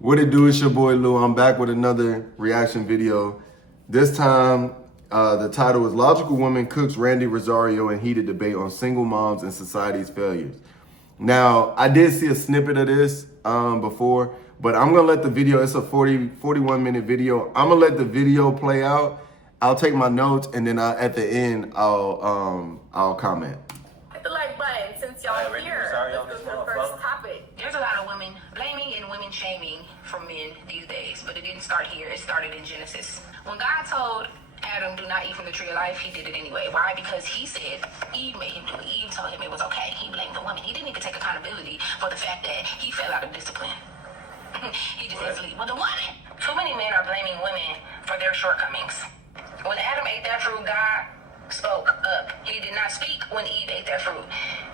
What it do? It's your boy Lou. I'm back with another reaction video. This time, the title is Logical Woman Cooks Randy Rosario in Heated Debate on Single Moms and Society's Failures. Now, I did see a snippet of this before, but I'm gonna let the video, it's a 41 minute video. I'm gonna let the video play out. I'll take my notes and then at the end, I'll comment. Hit the like button since y'all here. This is the first topic. There's a lot of women blaming and women shaming for men these days, but it didn't start here. It started in Genesis. When God told Adam, do not eat from the tree of life, he did it anyway. Why? Because he said Eve made him do it. Eve told him it was okay. He blamed the woman. He didn't even take accountability for the fact that he fell out of discipline. He just said, well, the woman. Too many men are blaming women for their shortcomings. When Adam ate that fruit, God spoke up. He did not speak when Eve ate that fruit.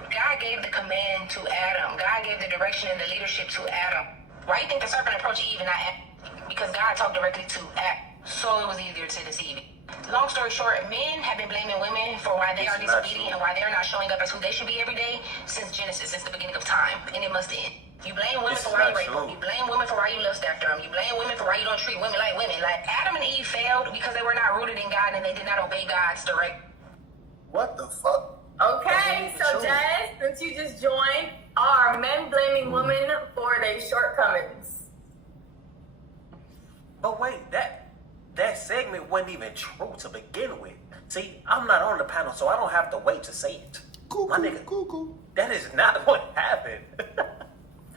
God gave the command to Adam. God gave the direction and the leadership to Adam. Why do you think the serpent approached Eve and not Adam? Because God talked directly to Adam, so it was easier to deceive. Long story short, men have been blaming women for why they are disobedient and why they're not showing up as who they should be every day since Genesis, since the beginning of time, and it must end. You blame women for why you rape them. You blame women for why you lust after them. You blame women for why you don't treat women like women. Like Adam and Eve failed because they were not rooted in God and they did not obey God's direct. What the fuck? Okay, so Jazz, since you just joined, are men blaming women for their shortcomings? But wait, that segment wasn't even true to begin with. See, I'm not on the panel, so I don't have to wait to say it. My nigga, that is not what happened.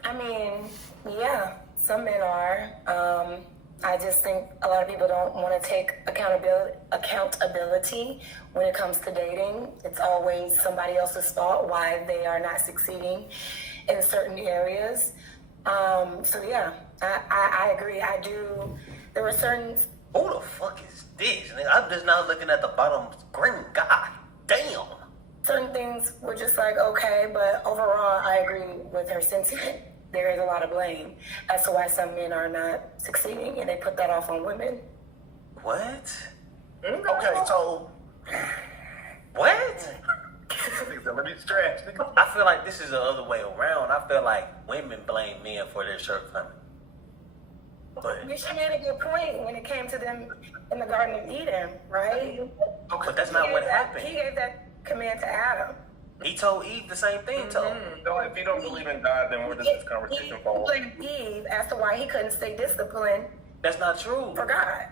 I mean, yeah, some men are. I just think a lot of people don't want to take accountability when it comes to dating. It's always somebody else's fault why they are not succeeding in certain areas. So yeah, I agree. I do. There were certain. Who the fuck is this? I'm just now looking at the bottom screen. God damn. Certain things were just like, okay, but overall, I agree with her sentiment. There is a lot of blame as to why some men are not succeeding, and they put that off on women. What? Okay, so what? let me stretch. I feel like this is the other way around. I feel like women blame men for their shortcomings. But She made a good point when it came to them in the Garden of Eden, right? okay, but that's not what happened. He gave that command to Adam. He told Eve the same thing, too. So if you don't believe in God, then where does this conversation fall? He blamed Eve as to why he couldn't stay disciplined That's not true. for God.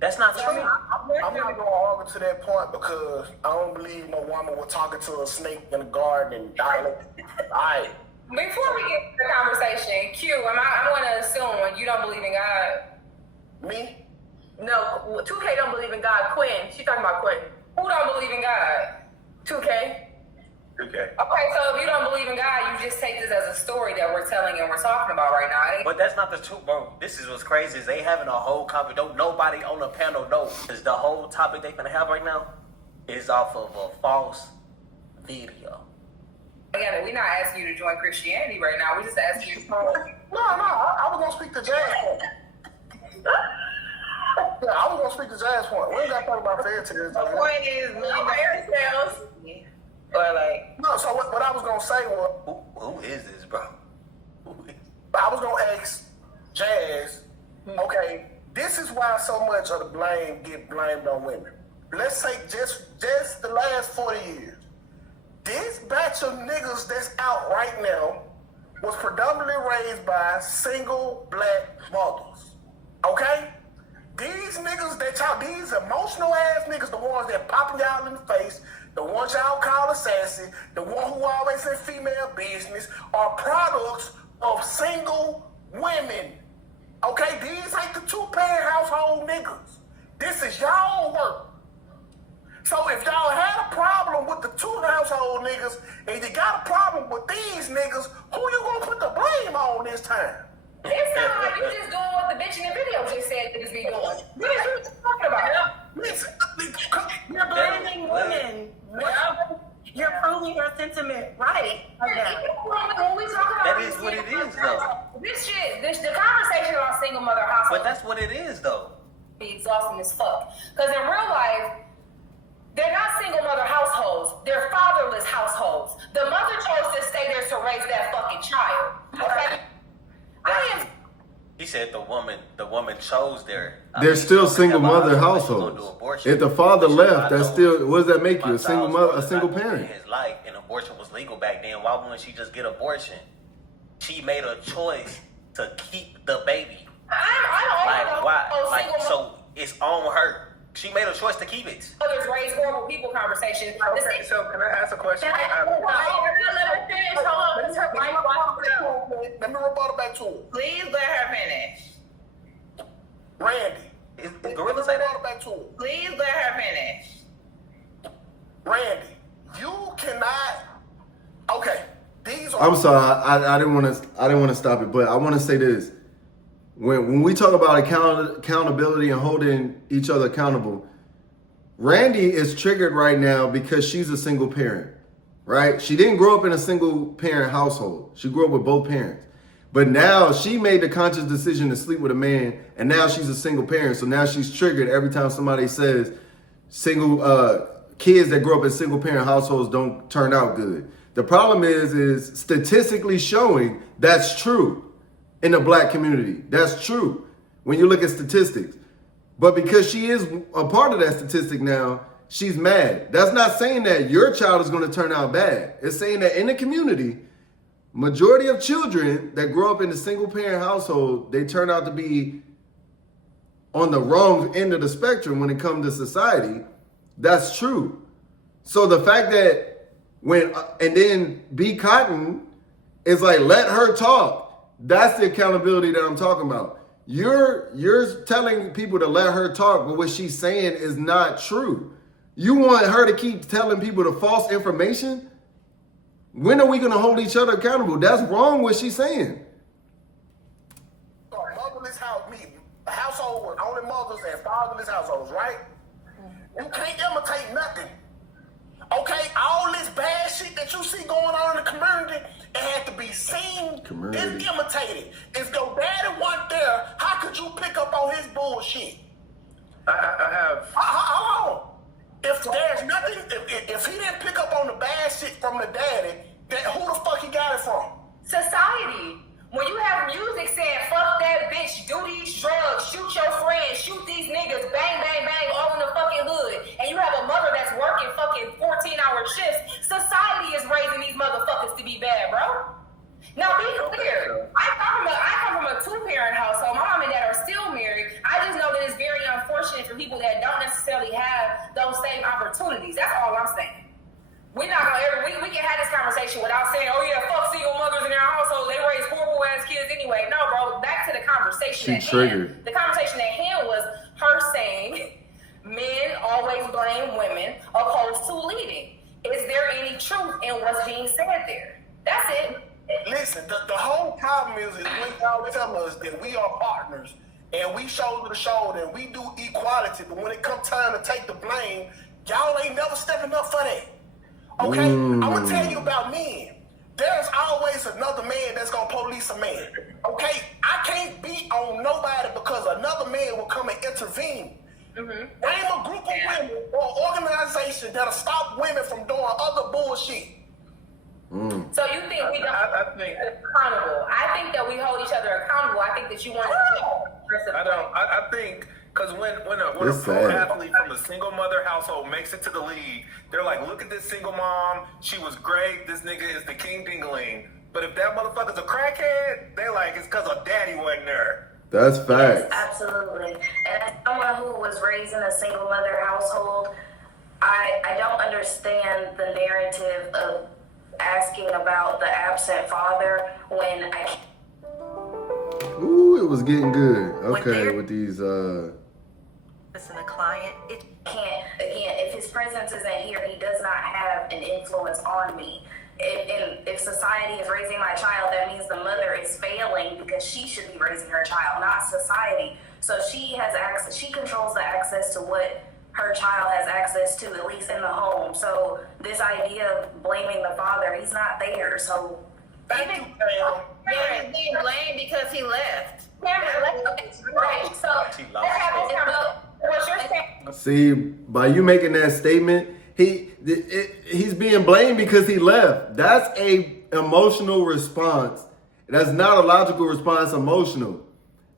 That's not I'm true. not going to argue to that point because I don't believe no woman was talking to a snake in the garden and dying. Alright. Before we get to the conversation, Q, I want to assume you don't believe in God. Me? No, 2K don't believe in God. Quinn, she talking about Quinn. Who don't believe in God? 2K? Okay. Okay, so if you don't believe in God, you just take this as a story that we're telling and we're talking about right now. But that's not the truth, bro. This is what's crazy is they having a whole conversation. Don't nobody on the panel know. Is the whole topic they gonna have right now is off of a false video. Again, we're not asking you to join Christianity right now. We're just asking you to No, I was going to speak to Jazz. Yeah, I was going to speak to Jazz point. We ain't got to talk about fairy tales. The point is, fairy tales. Or like, No, so what I was going to say was, Who is this, bro? I was going to ask Jazz, okay, this is why so much of the blame get blamed on women. Let's take just the last 40 years. This batch of niggas that's out right now was predominantly raised by single black mothers. Okay? These niggas that y'all, these emotional ass niggas, the ones that popping y'all in the face, the ones y'all call assassin, the one who always in female business, are products of single women. Okay? These ain't the two-parent household niggas. This is y'all work. So if y'all had a problem with the two household niggas and you got a problem with these niggas, who you gonna put the blame on this time? it sounds like you just doing what the bitch in the video just said niggas be doing. What are you talking about? Listen, You're blaming women. You're proving your sentiment right. When we talk about That is what it is, though. The conversation on single mother household But that's what it is, though. be exhausting as fuck. Because in real life, they're not single mother households. They're fatherless households. The mother chose to stay there to raise that fucking child. Okay? I am He said the woman chose their. They're still single mother households. If the father left, that's still, what does that make you? A single mother, a single parent? His life, and abortion was legal back then. Why wouldn't she just get abortion? She made a choice to keep the baby. Like why? Like so, it's on her. She made a choice to keep it. Others raise horrible people conversation. Okay, so can I ask a question? Let me rebuttal back to her. Please let her finish. Randy. Is Gorilla say that? Rebuttal back to her. Please let her finish. Randy, you cannot. Okay, these are. I'm sorry, I didn't want to stop it, but I want to say this. When we talk about accountability and holding each other accountable, Randy is triggered right now because she's a single parent, right? She didn't grow up in a single parent household. She grew up with both parents. But now she made the conscious decision to sleep with a man, and now she's a single parent. So now she's triggered every time somebody says kids that grow up in single parent households don't turn out good. The problem is statistically showing that's true. In the black community. That's true when you look at statistics. But because she is a part of that statistic now, she's mad. That's not saying that your child is going to turn out bad. It's saying that in the community, majority of children that grow up in a single parent household, they turn out to be on the wrong end of the spectrum when it comes to society. That's true. So the fact that and then B Cotton is like, let her talk. That's the accountability that I'm talking about. You're telling people to let her talk, but what she's saying is not true. You want her to keep telling people the false information? When are we going to hold each other accountable? That's wrong what she's saying. Motherless household with only mothers and fatherless households, right? You can't imitate nothing. Okay, all this bad shit that you see going on in the community, it had to be seen and imitated. If your daddy wasn't there, how could you pick up on his bullshit? I have. Hold on. If there's nothing, if he didn't pick up on the bad shit from the daddy, then who the fuck he got it from? Society. When you have music saying, fuck that bitch, do these drugs, shoot your friends, shoot these niggas, bang, bang, bang, all in the fucking hood, and you have a mother that's working fucking 14-hour shifts, society is raising these motherfuckers to be bad, bro. Now, be clear. I come from a two-parent household. My mom and dad are still married. I just know that it's very unfortunate for people that don't necessarily have those same opportunities. That's all I'm saying. We're not gonna we can have this conversation without saying, oh yeah, fuck single mothers in their household. They raise horrible ass kids anyway. No, bro, back to the conversation at hand. The conversation at hand was her saying men always blame women opposed to leading. Is there any truth in what's being said there? That's it. Listen, the whole problem is when y'all tell us that we are partners and we shoulder to shoulder and we do equality, but when it comes time to take the blame, y'all ain't never stepping up for that. Okay, I'm gonna tell you about men. There's always another man that's gonna police a man. Okay, I can't beat on nobody because another man will come and intervene. Name a group of women or organization that'll stop women from doing other bullshit. So you think we don't accountable? I think that we hold each other accountable. I think that you want to. I think. Because when a pro athlete from a single mother household makes it to the league, they're like, look at this single mom. She was great. This nigga is the king dingaling. But if that motherfucker's a crackhead, they like, it's because of daddy wasn't there. That's facts. Yes, absolutely. And as someone who was raised in a single mother household, I don't understand the narrative of asking about the absent father when I can't. Ooh, it was getting good. Okay, with these Listen, the client, it can't, again, if his presence isn't here, he does not have an influence on me. If society is raising my child, that means the mother is failing because she should be raising her child, not society. So she has access, she controls the access to what her child has access to, at least in the home. So this idea of blaming the father, he's not there. So Thank you, Pam. He's being blamed because he left. Right. So let's have this conversation. What you're saying. See, by you making that statement, he's being blamed because he left. That's a emotional response. That's not a logical response. Emotional.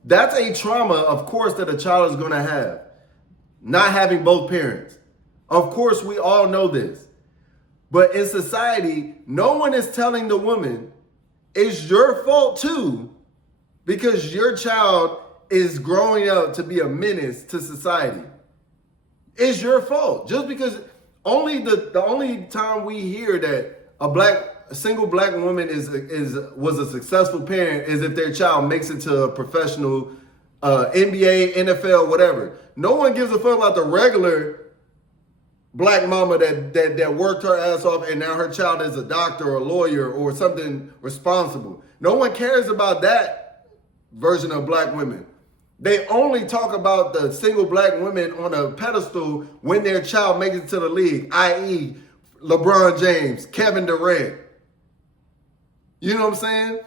That's a trauma, of course, that a child is going to have. Not having both parents. Of course, we all know this. But in society, no one is telling the woman, it's your fault too, because your child is growing up to be a menace to society. It's your fault. Just because the only time we hear that a single black woman was a successful parent is if their child makes it to a professional NBA, NFL, whatever. No one gives a fuck about the regular black mama that worked her ass off and now her child is a doctor or a lawyer or something responsible. No one cares about that version of black women. They only talk about the single black women on a pedestal when their child makes it to the league, i.e. LeBron James, Kevin Durant. You know what I'm saying?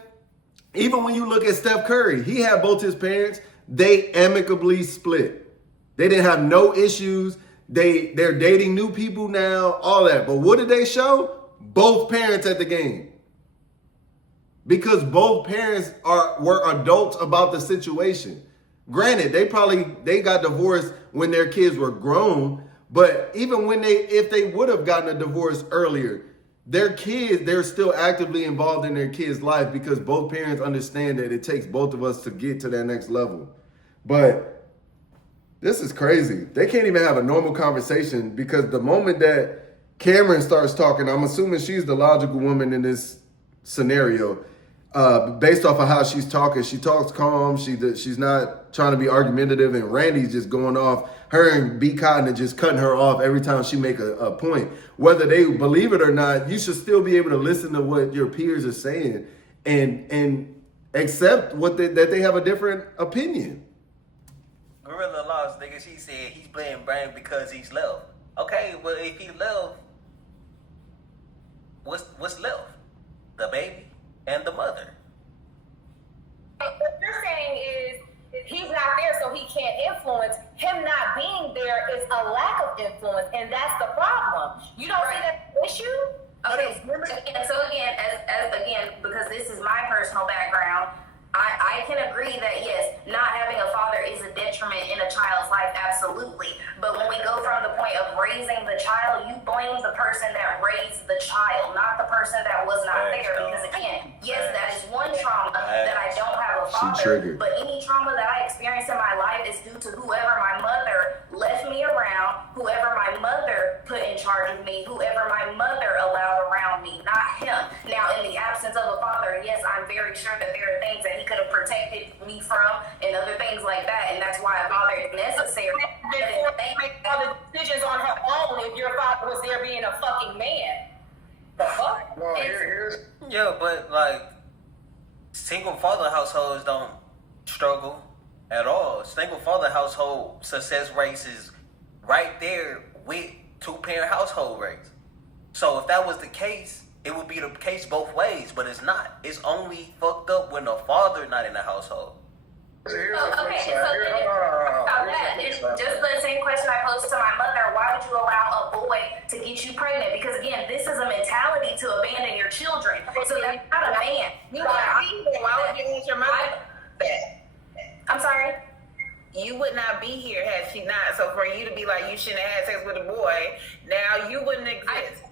Even when you look at Steph Curry, he had both his parents. They amicably split. They didn't have no issues. They're dating new people now, all that. But what did they show? Both parents at the game. Because both parents were adults about the situation. Granted, they got divorced when their kids were grown, but even if they would have gotten a divorce earlier, they're still actively involved in their kids' life because both parents understand that it takes both of us to get to that next level. But this is crazy. They can't even have a normal conversation because the moment that Cameron starts talking, I'm assuming she's the logical woman in this scenario. Based off of how she's talking, she talks calm. She's not trying to be argumentative, and Randy's just going off. Her and B Cotton are just cutting her off every time she make a point. Whether they believe it or not, you should still be able to listen to what your peers are saying and accept that they have a different opinion. Gorilla Laws, nigga, she said he's playing Brian because he's left. Okay, well if he left, what's left? The baby and the mother. What you're saying is he's not there, so he can't influence. Him not being there is a lack of influence, and that's the problem. You don't see that issue? Okay, and so again, as because this is my personal background, I can agree that yes, not having a father is a detriment in a child's life, absolutely. But when we go from the point of raising the child, you blame the person that raised the child, not the person that was not there. Because again, yes, that is one trauma that I don't have a father. But any trauma that I experience in my life is due to whoever my mother left me around, whoever my mother put in charge of me, whoever my mother allowed around me, not him. Now, in the absence of a father, yes, I'm very sure that there are things that he could have protected me from and other things like that, and that's why a father is necessary. Before they make other decisions on her own, if your father was there being a fucking man. The fuck? Well, Yeah, but like single father households don't struggle at all. Single father household success rates is right there with two-parent household rates. So if that was the case, it would be the case both ways, but it's not. It's only fucked up when the father not in the household. Okay, just the same question I posed to my mother. Why would you allow a boy to get you pregnant? Because again, this is a mentality to abandon your children. So that's not a man. Why would you want your mother that? I'm sorry? You would not be here had she not. So for you to be like, you shouldn't have had sex with a boy, now you wouldn't exist.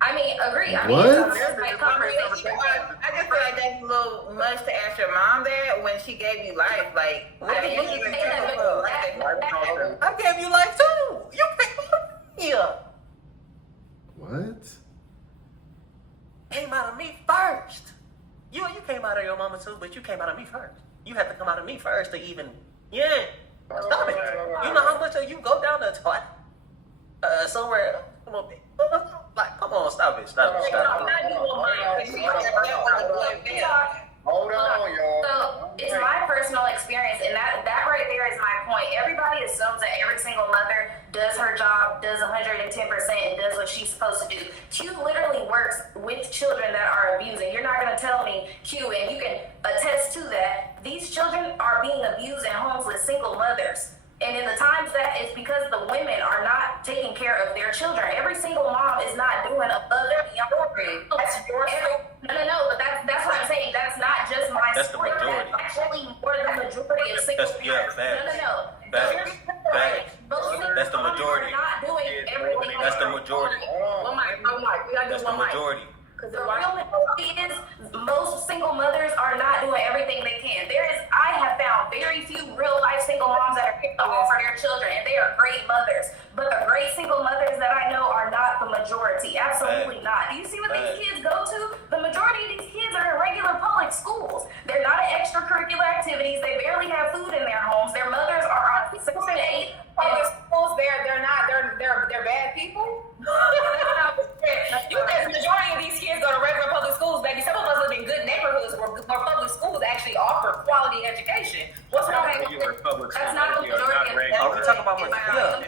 I mean, agree. I What? mean, it's a conversation. I just feel like that's a little much to ask your mom that when she gave you life. Like, I didn't even say that. I gave you life too. You came here. What? Came out of me first. You came out of your mama too, but you came out of me first. You had to come out of me first to even, stop it. You know how much of you go down the toilet somewhere else? Come on, like, come on, stop it. Hold on, y'all. So it's my personal experience, and that right there is my point. Everybody assumes that every single mother does her job, does 110%, and does what she's supposed to do. Q literally works with children that are abusing. You're not going to tell me, Q, and you can attest to that, these children are being abused in homes with single mothers. And in the times that it's because the women are not taking care of their children. Every single mom is not doing above and beyond. That's your story. No, but that's what I'm saying. That's not just my That's the story. majority. That's actually more than the majority of single parents. Facts. No. Facts. That's the majority. Not doing everything. That's the majority. One mic. We gotta That's do the one mic. majority. The real reality is most single mothers are not doing everything they can. I have found very few real life single moms that are all for their children, and they are great mothers. But the great single mothers that I know are not the majority. Absolutely not. Do you see what these kids go to? The majority of these kids are in regular public schools. They're not in extracurricular activities. They barely have food in their homes. Their mothers are on 6 to 8 public schools. They're bad people. The majority of these kids go to regular public schools, baby. Some of us live in good neighborhoods where public schools actually offer quality education. What's wrong with that? That's not the majority of We talking about the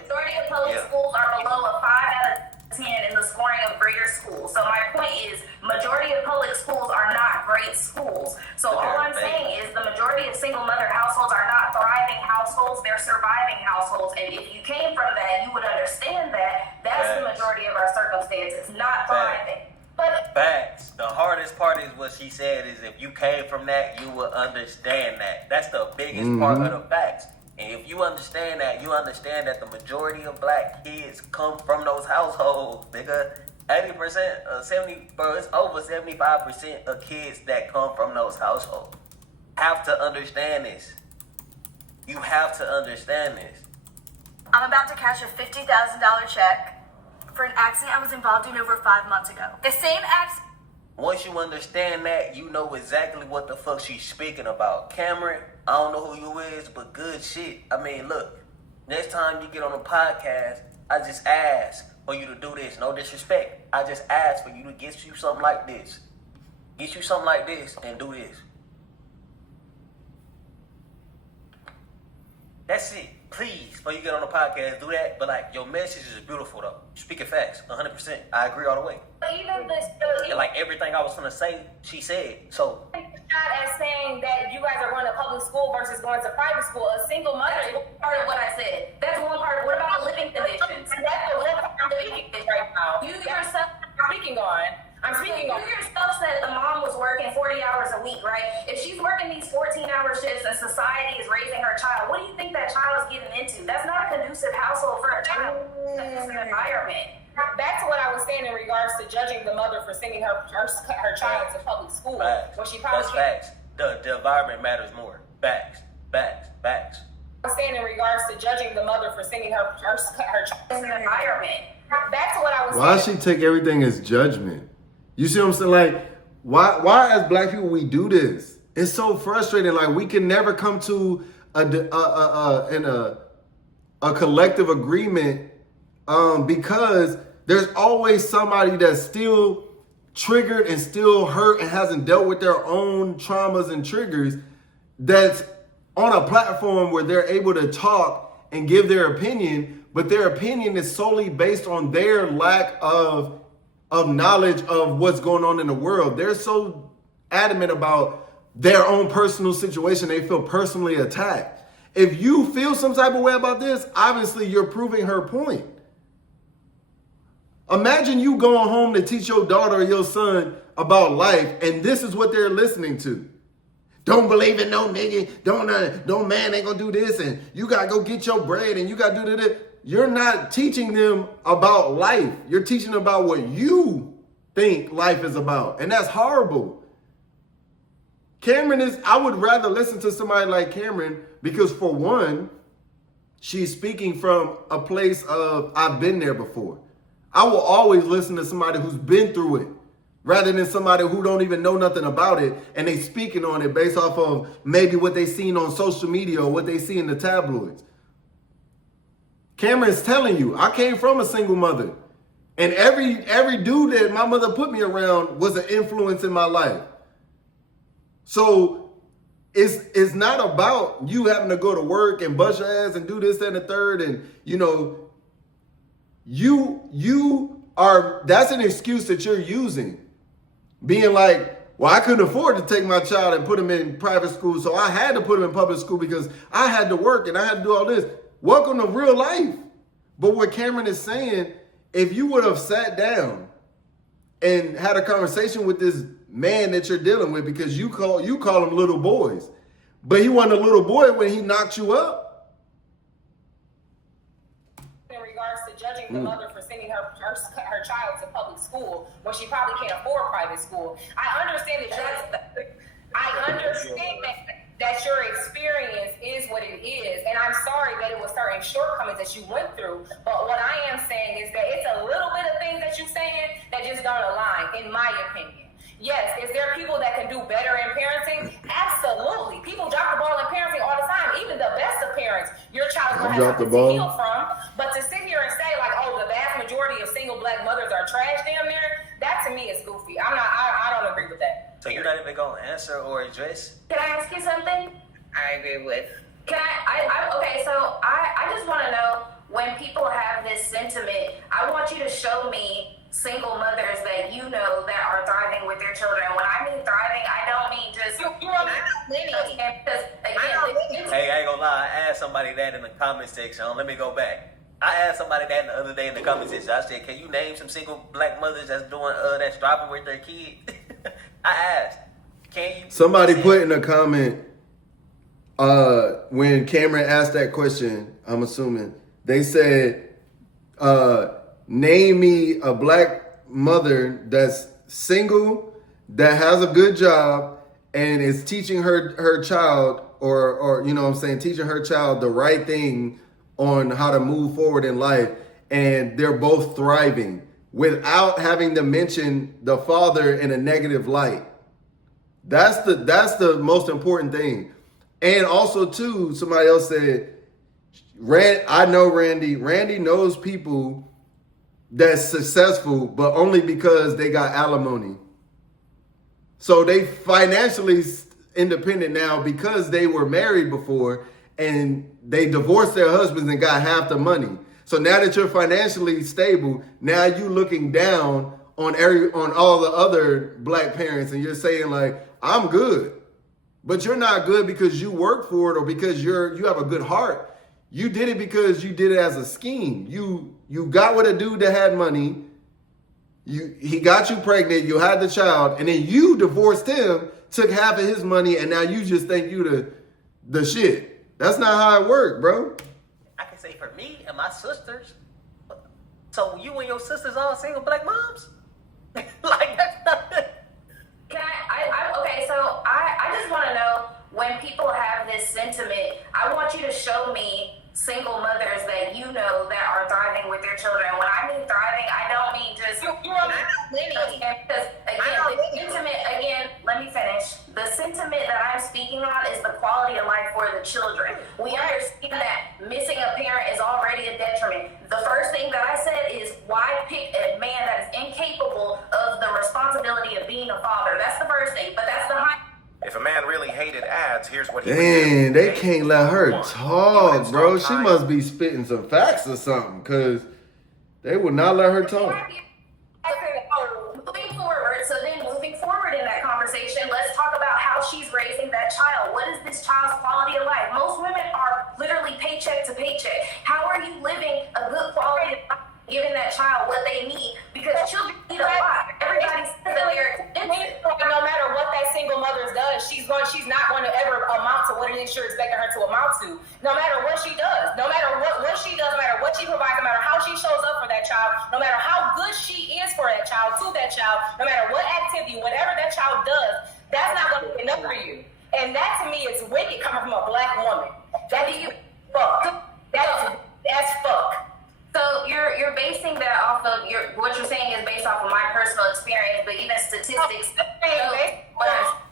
majority of public schools are below a 5 out of 10 in the scoring of greater schools. So my point is, majority of public schools are not great schools. So all I'm saying is the majority of single mother households are not thriving households, they're surviving households. And if you came from that, you would understand that that's the majority of our circumstances, not thriving. But Facts. The hardest part is what she said is if you came from that, you will understand that. That's the biggest part of the facts. And if you understand that, you understand that the majority of black kids come from those households, nigga. 80%, 70, bro, it's over 75% of kids that come from those households. Have to understand this. You have to understand this. I'm about to cash a $50,000 check for an accident I was involved in over 5 months ago. The same accident. Once you understand that, you know exactly what the fuck she's speaking about. Cameron, I don't know who you is, but good shit. I mean, look, next time you get on a podcast, I just ask for you to do this. No disrespect. I just ask for you to get you something like this. Get you something like this and do this. That's it. Please, before you get on the podcast, do that. But like, your message is beautiful though. Speaking facts, 100%. I agree all the way. even And like everything I was gonna say, she said. So not as saying that you guys are going to public school versus going to private school. A single mother that's one part of what I said. That's one part. What about living conditions? That's the one part I'm speaking right now. You yourself Speaking on. I'm speaking on. You yourself said the mom was working 40 hours a week, right? If she's working these 14-hour shifts and society is raising her child, what do you think that child is getting into? That's not a conducive household for a child. That's an environment. Back to what I was saying in regards to judging the mother for sending her child to public school. Facts. When she probably That's facts. The environment matters more. Facts. I was saying in regards to judging the mother for sending her child It's an environment. Back to what I was Why saying. she take everything as judgment? You see what I'm saying? Like, why as black people we do this? It's so frustrating. Like, we can never come to a collective agreement because there's always somebody that's still triggered and still hurt and hasn't dealt with their own traumas and triggers that's on a platform where they're able to talk and give their opinion, but their opinion is solely based on their lack of knowledge of what's going on in the world. They're so adamant about their own personal situation, they feel personally attacked. If you feel some type of way about this, obviously you're proving her point. Imagine you going home to teach your daughter or your son about life, and this is what they're listening to. Don't believe in no nigga. Don't man ain't gonna do this, and you gotta go get your bread, and you gotta do this. You're not teaching them about life. You're teaching them about what you think life is about, and that's horrible. I would rather listen to somebody like Cameron because, for one, she's speaking from a place of I've been there before. I will always listen to somebody who's been through it rather than somebody who don't even know nothing about it and they speaking on it based off of maybe what they seen on social media or what they see in the tabloids. Cameron's telling you, I came from a single mother, and every dude that my mother put me around was an influence in my life. So it's not about you having to go to work and bust your ass and do this, that, and the third, and that's an excuse that you're using. Being like, well, I couldn't afford to take my child and put him in private school, so I had to put him in public school because I had to work and I had to do all this. Welcome to real life. But what Cameron is saying, if you would have sat down and had a conversation with this man that you're dealing with, because you call them little boys, But he wasn't a little boy when he knocked you up. In regards to judging the mother for sending her child to public school when she probably can't afford private school, I understand that your experience is what it is, and I'm sorry that it was certain shortcomings that you went through. But what I am saying is that it's a little bit of things that you're saying that just don't align, in my opinion. Yes, is there people that can do better in parenting? Absolutely. People drop the ball in parenting all the time. Even the best of parents, your child's gonna have something to heal from. But to sit here and say like, oh, the vast majority of single black mothers are trash damn near, that to me is goofy. I don't agree with that. So you're not even gonna answer or address? Can I ask you something? I agree with. Okay, so I just want to know, when people have this sentiment, I want you to show me single mothers that you know that are thriving with their children. When I mean thriving, I don't mean just Hey, I ain't gonna lie, I asked somebody that in the comment section. Let me go back. I asked somebody that the other day in the comment section. I said, can you name some single black mothers that's doing that's thriving with their kids? I asked, can you? Somebody put in a comment when Cameron asked that question, I'm assuming, they said, name me a black mother that's single, that has a good job, and is teaching her child, or you know what I'm saying, teaching her child the right thing on how to move forward in life, and they're both thriving without having to mention the father in a negative light. That's the most important thing. And also too, somebody else said, I know Randy. Randy knows people that's successful, but only because they got alimony. So they financially independent now because they were married before and they divorced their husbands and got half the money. So now that you're financially stable, now you looking down on all the other black parents and you're saying like, I'm good. But you're not good because you work for it or because you have a good heart. You did it because you did it as a scheme. You got with a dude that had money. He got you pregnant. You had the child, and then you divorced him, took half of his money, and now you just think you the shit. That's not how it worked, bro. I can say for me and my sisters. So you and your sisters all single black moms? Like that's not. Okay, so I just want to know, when people have this sentiment, I want you to show me single mothers that you know that are thriving with their children. When I mean thriving, I don't mean just let me finish. The sentiment that I'm speaking on is the quality of life for the children. We understand that missing a parent is already a detriment. The first thing that I said is, why pick a man that is incapable of the responsibility of being a father? That's the first thing, but that's the high. If a man really hated ads, here's what he Dang, they can't let her talk, bro. She must be spitting some facts or something, because they will not let her talk. Moving forward in that conversation, let's talk about how she's raising that child. What is this child's quality of life? Most women are literally paycheck to paycheck. How are you living a good quality of life, giving that child what they need? Because children need a lot. Everybody says that they're expensive. No matter what that single mother does, she's not going to ever amount to what it is you're expecting her to amount to. No matter what she does, no matter what she does, no matter what she provides, no matter how she shows up for that child, no matter how good she is for that child, to that child, no matter what activity, whatever that child does, that's not going to be enough for you. And that to me is wicked coming from a black woman. That's fuck. So you're basing that off of what you're saying is based off of my personal experience, but even statistics.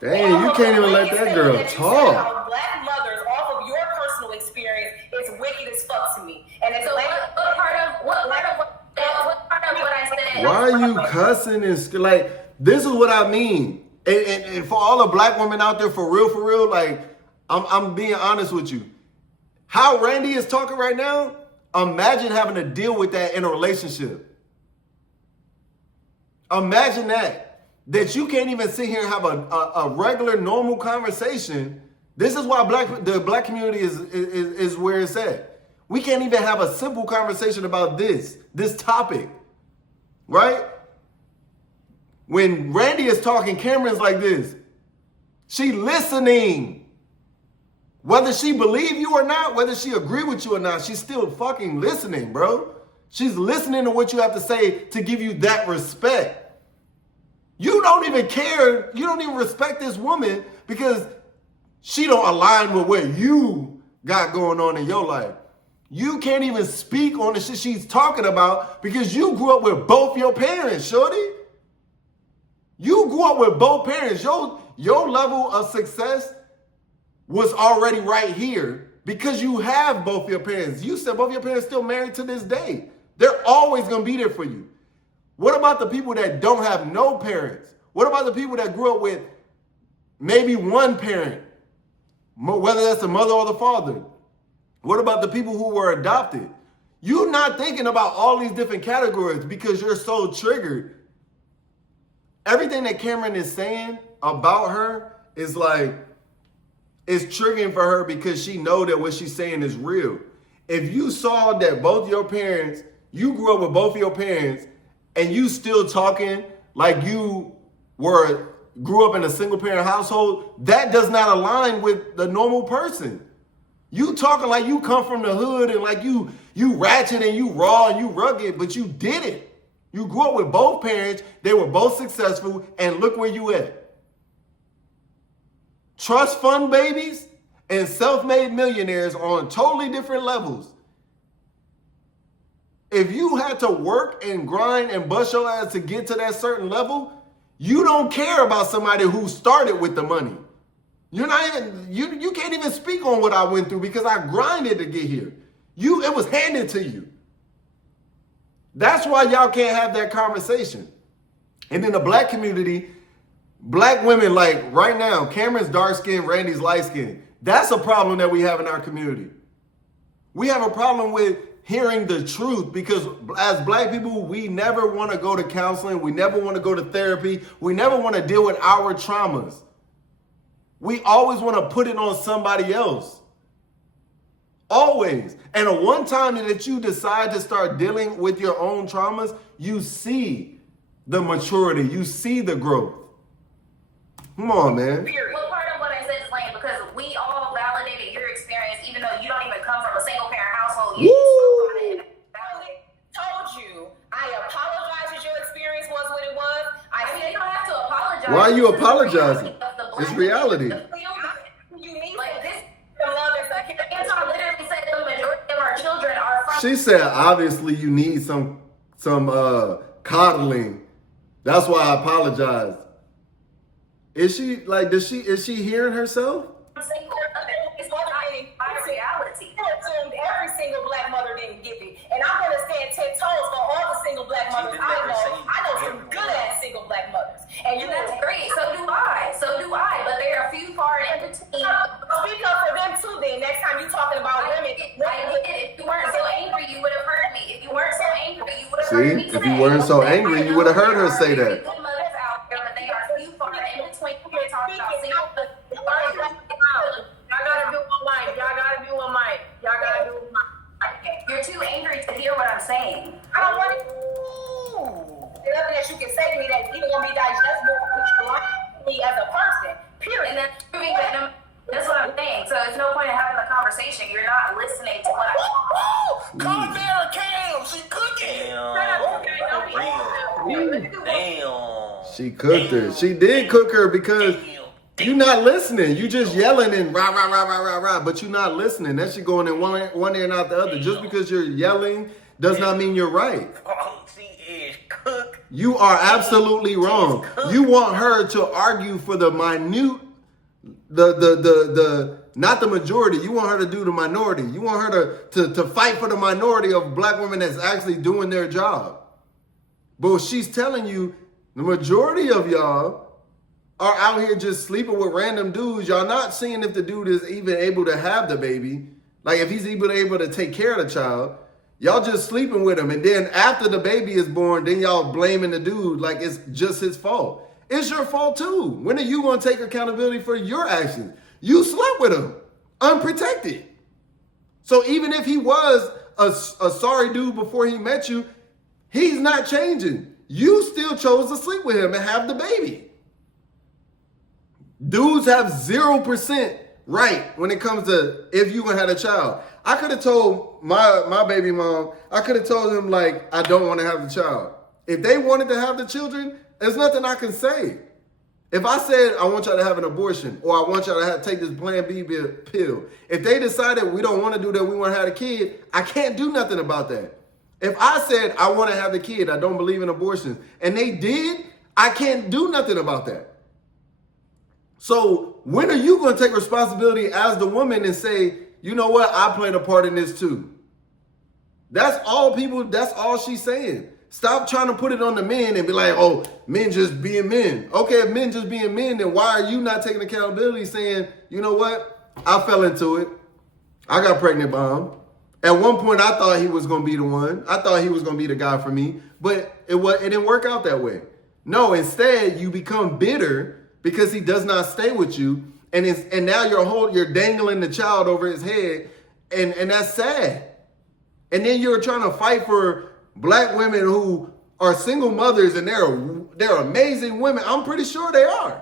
Dang, you can't even let that girl talk. Black mothers off of your personal experience is wicked as fuck to me. And it's so what part of what I said? Why are you cussing and like? This is what I mean. And for all the black women out there, for real, like I'm being honest with you. How Randy is talking right now. Imagine having to deal with that in a relationship. Imagine that you can't even sit here and have a regular, normal conversation. This is why the black community is where it's at. We can't even have a simple conversation about this topic, right? When Randy is talking, Cameron's like this. She listening. Whether she believe you or not, whether she agree with you or not, she's still fucking listening, bro. She's listening to what you have to say to give you that respect. You don't even care. You don't even respect this woman because she don't align with what you got going on in your life. You can't even speak on the shit she's talking about because you grew up with both your parents, shorty. You grew up with both parents. Your level of success was already right here because you have both your parents. You said both your parents still married to this day. They're always going to be there for you. What about the people that don't have no parents? What about the people that grew up with maybe one parent, whether that's the mother or the father? What about the people who were adopted? You're not thinking about all these different categories because you're so triggered. Everything that Cameron is saying about her is like, it's triggering for her because she know that what she's saying is real. If you saw that both your parents, you grew up with both of your parents, and you still talking like you grew up in a single parent household, that does not align with the normal person. You talking like you come from the hood and like you ratchet and you raw and you rugged, but you did it. You grew up with both parents, they were both successful, and look where you at. Trust fund babies and self-made millionaires on totally different levels. If you had to work and grind and bust your ass to get to that certain level, you don't care about somebody who started with the money. You're not even, you can't even speak on what I went through because I grinded to get here. It was handed to you. That's why y'all can't have that conversation. And in the black community, black women, like right now, Cameron's dark skin, Randy's light skin. That's a problem that we have in our community. We have a problem with hearing the truth because as black people, we never want to go to counseling. We never want to go to therapy. We never want to deal with our traumas. We always want to put it on somebody else. Always. And the one time that you decide to start dealing with your own traumas, you see the maturity. You see the growth. Come on, man. Well, part of what I said is lame because we all validated your experience, even though you don't even come from a single parent household. You told you. I apologize that your experience was what it was. I mean, you don't have to apologize. Why are you apologizing? It's reality. You need like this. Anton literally said the majority of our children are from. She said, obviously, you need some coddling. That's why I apologized. Is she hearing herself? It's my reality. Every single black mother didn't give it. And I'm going to stand 10 toes for all the single black mothers I know. I know some good ass single black mothers. And that's great. So do I. But there are a few far in between. Speak up for them too then. Next time you're talking about women. If you weren't so angry, you would have heard me. If you weren't so angry, you would have heard me. If you weren't so angry, you would have heard her say that. Good mothers out there, but they are few far in between. We're talking about single. Y'all gotta do one mic. You're too angry to hear what I'm saying. I don't want to. There's nothing that you can say to me that's even going to be digestible for me as a person. Period. And that's proving that that's what I'm saying. So it's no point in having the conversation. You're not listening to what I'm Calm down, Cam. She cooking. Damn. She cooked her. She did cook her because you're not listening. You just yelling and rah, rah, rah, rah, rah, rah, but you're not listening. That shit going in one ear and out the other. Just because you're yelling does not mean you're right. She is cooked. You are absolutely wrong. You want her to argue for the minute, the not the majority. You want her to do the minority. You want her to fight for the minority of black women that's actually doing their job. But she's telling you the majority of y'all are out here just sleeping with random dudes. Y'all not seeing if the dude is even able to have the baby. Like if he's able to take care of the child. Y'all just sleeping with him. And then after the baby is born, then y'all blaming the dude like it's just his fault. It's your fault too. When are you going to take accountability for your actions? You slept with him, unprotected. So even if he was a sorry dude before he met you, he's not changing. You still chose to sleep with him and have the baby. Dudes have 0% right when it comes to if you gonna have a child. I could have told my baby mom, I could have told them like, I don't want to have the child. If they wanted to have the children, there's nothing I can say. If I said, I want y'all to have an abortion, or I want y'all to take this Plan B pill, if they decided we don't want to do that, we want to have a kid, I can't do nothing about that. If I said, I want to have the kid, I don't believe in abortions, and they did, I can't do nothing about that. So when are you going to take responsibility as the woman and say, you know what, I played a part in this too? That's all she's saying. Stop trying to put it on the men and be like, oh, men just being men. Okay, if men just being men, then why are you not taking accountability saying, you know what, I fell into it. I got pregnant by him. At one point, I thought he was going to be the one. I thought he was going to be the guy for me, but it didn't work out that way. No, instead, you become bitter because he does not stay with you, and now you're dangling the child over his head, and that's sad. And then you're trying to fight for Black women who are single mothers, and they're amazing women. I'm pretty sure they are.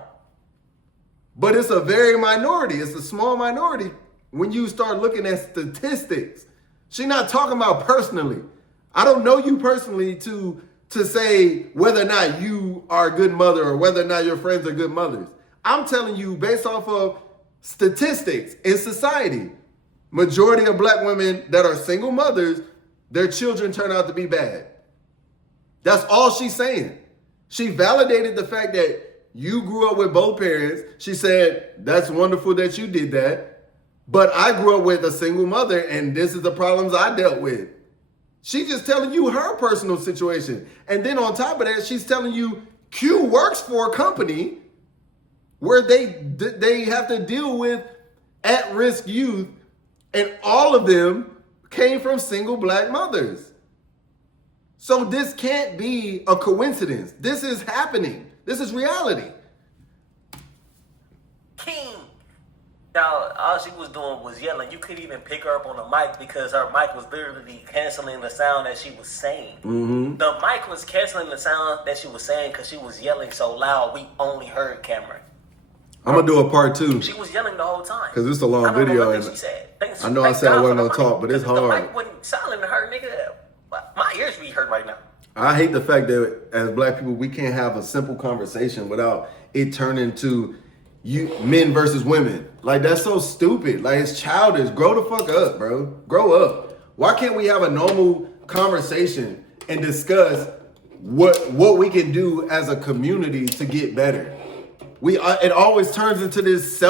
But it's a very minority. It's a small minority when you start looking at statistics. She's not talking about personally. I don't know you personally to say whether or not you are a good mother or whether or not your friends are good mothers. I'm telling you based off of statistics in society. Majority of Black women that are single mothers, their children turn out to be bad. That's all she's saying. She validated the fact that you grew up with both parents. She said, that's wonderful that you did that. But I grew up with a single mother, and this is the problems I dealt with. She's just telling you her personal situation. And then on top of that, she's telling you Q works for a company where they have to deal with at-risk youth, and all of them came from single Black mothers. So this can't be a coincidence. This is happening. This is reality. King. Y'all, all she was doing was yelling. You couldn't even pick her up on the mic because her mic was literally canceling the sound that she was saying. Mm-hmm. The mic was canceling the sound that she was saying because she was yelling so loud we only heard Cameron. I'm going to do a part 2. She was yelling the whole time. Because it's a long video. And she said. I know I said I wasn't going to talk, but it's hard. The mic wasn't silent to her, nigga. My ears be hurt right now. I hate the fact that as Black people, we can't have a simple conversation without it turning to men versus women. Like, that's so stupid. Like, it's childish. Grow the fuck up, bro. Grow up. Why can't we have a normal conversation and discuss what we can do as a community to get better? It always turns into this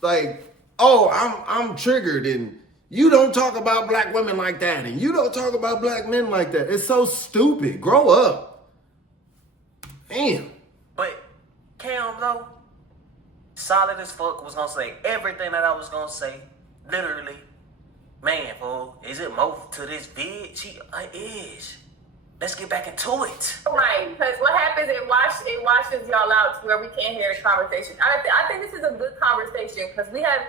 like, oh, I'm triggered, and you don't talk about Black women like that, and you don't talk about Black men like that. It's so stupid. Grow up. Damn. But Cam, though, solid as fuck, was gonna say everything that I was gonna say. Literally. Man, fool, is it more to this vid? It is. Let's get back into it. Right, because what happens, it washes y'all out to where we can't hear the conversation. I think this is a good conversation because we have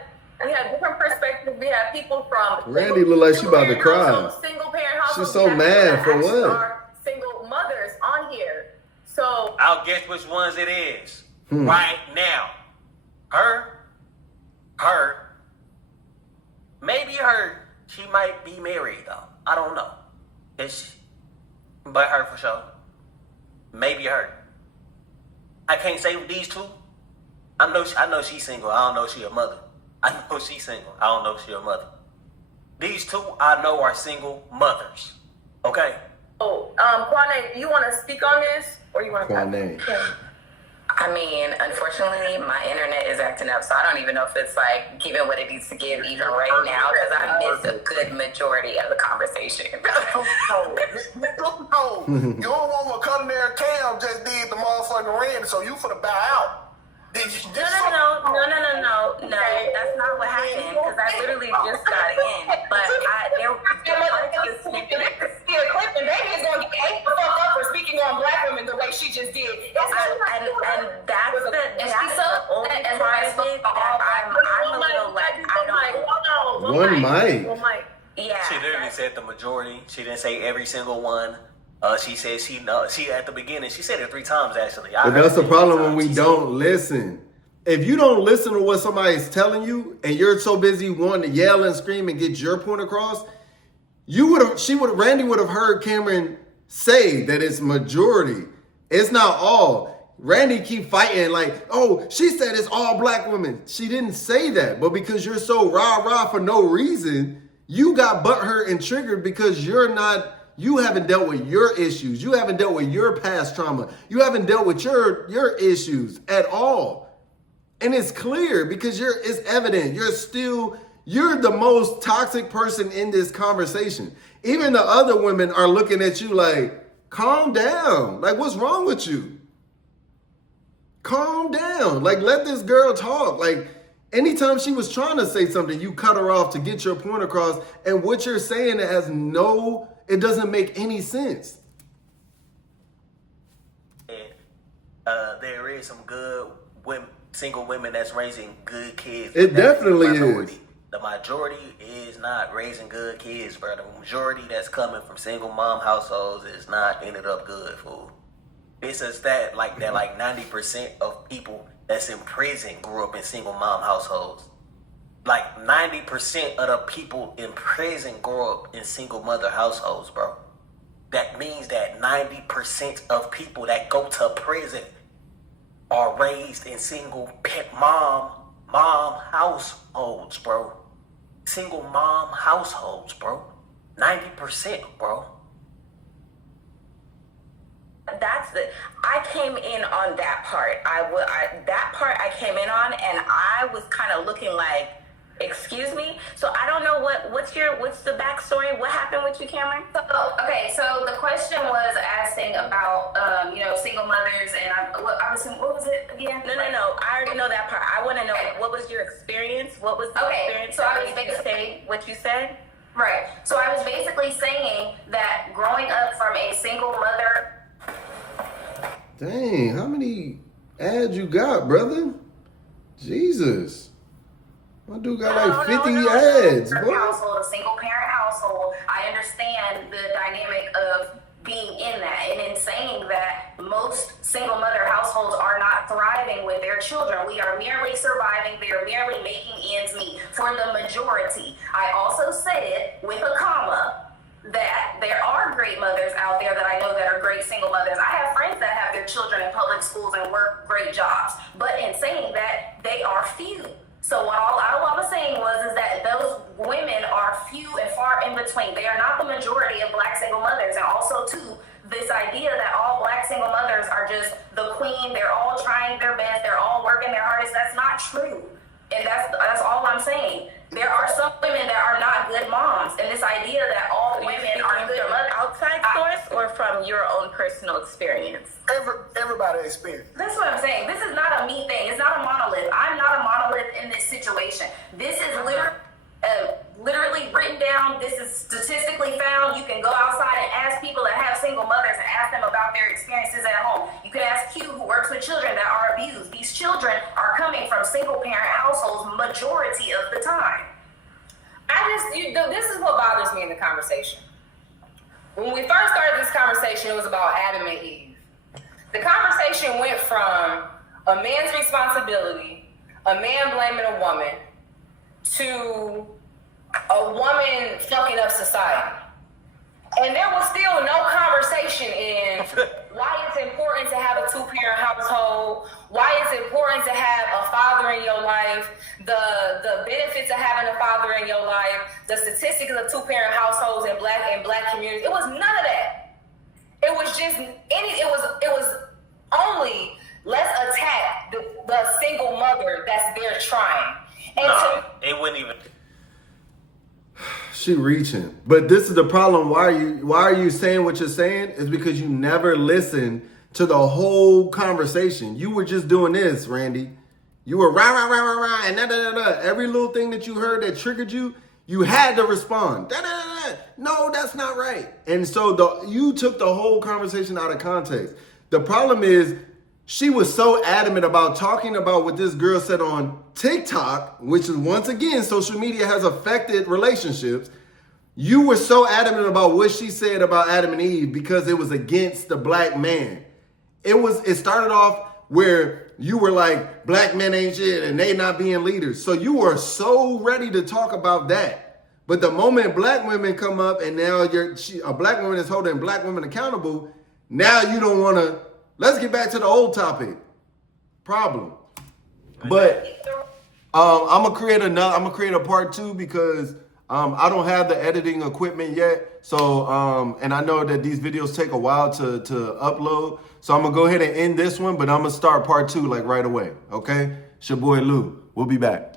different perspectives. We have people from Randy look like she about to cry. Single parent households. She's so mad for what? Are single mothers on here. So I'll guess which ones it is right now. Her. Maybe her. She might be married though. I don't know. But her for sure. Maybe her. I can't say with these two. I know she's single. I don't know she a mother. I know she's single. I don't know she a mother. These two I know are single mothers. Okay? Kwane, you want to speak on this? Or you want to Kwane. I mean, unfortunately, my internet is acting up, so I don't even know if it's like giving what it needs to give even right now, because I missed a good majority of the conversation. No. You don't want to come there. Cam just did the motherfucking Randy, so you finna bow out. No. That's not what happened, because I literally just got in. But there was a snippet. Clifton Baby is going to get ate the fuck up for speaking on Black women the way she just did. And that's the only part of it that I'm a little like, I don't know. One mic. Yeah. She literally said the majority. She didn't say every single one. She said she at the beginning. She said it 3 times actually. But that's the problem when we don't listen. if you don't listen to what somebody's telling you and you're so busy wanting to yell and scream and get your point across, Randy would have heard Cameron say that it's majority. It's not all. Randy keep fighting like, oh, she said it's all black women. She didn't say that, but because you're so rah-rah for no reason, you got butthurt and triggered because you haven't dealt with your issues. You haven't dealt with your past trauma. You haven't dealt with your issues at all. And it's clear because it's evident. You're the most toxic person in this conversation. Even the other women are looking at you like, calm down. Like, what's wrong with you? Calm down. Like, let this girl talk. Like, anytime she was trying to say something, you cut her off to get your point across. And what you're saying it doesn't make any sense. There is some good women, single women that's raising good kids. It definitely is. The majority is not raising good kids, bro. The majority that's coming from single mom households is not ended up good, fool. It's a stat like 90% of people that's in prison grew up in single mom households. Like 90% of the people in prison grow up in single mother households, bro. That means that 90% of people that go to prison are raised in single mom households, bro. Single mom households, bro. 90%, bro. I came in on that part. That part I came in on, and I was kind of looking like, excuse me. So I don't know what's the backstory? What happened with you, Cameron? So the question was asking about single mothers, and what was it again? No. I already know that part. I want to know what was your experience? What was the experience? So I was say what you said. Right. So I was basically saying that growing up from a single mother. Dang, how many ads you got, brother? Jesus. My dude got like 50 ads, bro. Household, a single parent household. I understand the dynamic of being in that, and in saying that most single mother households are not thriving with their children. We are merely surviving. They are merely making ends meet for the majority. I also said, with a comma, that there are great mothers out there that I know that are great single mothers. I have friends that have their children in public schools and work great jobs. But in saying that, they are few. So all I was saying is that those women are few and far in between. They are not the majority of black single mothers. And also, too, this idea that all black single mothers are just the queen, they're all trying their best, they're all working their hardest, that's not true. And that's all I'm saying. There are some women that are not good moms. And this idea that all women are good mothers. Outside source or from your own personal experience? Everybody experience. That's what I'm saying. This is not a me thing. It's not a monolith. I'm not a monolith in this situation. This is literally written down. This is statistically found. You can go outside and ask people that have single mothers and ask them about their experiences at home. You can ask Q, who works with children that are abused. These children are coming from single parent households majority of the time. This is what bothers me in the conversation. When we first started this conversation, it was about Adam and Eve. The conversation went from a man's responsibility, a man blaming a woman, to a woman fucking up society. And there was still no conversation in why it's important to have a two-parent household, why it's important to have a father in your life, the benefits of having a father in your life, the statistics of two-parent households in black communities. It was none of that. It was just it was only let's attack the single mother that's there trying. And it wouldn't even. She reaching. But this is the problem. Why are you saying what you're saying? Is because you never listened to the whole conversation. You were just doing this, Randy. You were rah, rah, rah, rah, rah, and da, da, da, da. Every little thing that you heard that triggered you, you had to respond. Da, da, da, da. No, that's not right. And so you took the whole conversation out of context. The problem is she was so adamant about talking about what this girl said on TikTok, which is, once again, social media has affected relationships. You were so adamant about what she said about Adam and Eve because it was against the black man. It started off where you were like, black men ain't shit and they not being leaders. So you were so ready to talk about that. But the moment black women come up and now a black woman is holding black women accountable, now you don't want to. Let's get back to the old topic. Problem. But I'm gonna create a part 2 because I don't have the editing equipment yet. So and I know that these videos take a while to upload. So I'm gonna go ahead and end this one, but I'm gonna start part 2 like right away. Okay? It's your boy Lou. We'll be back.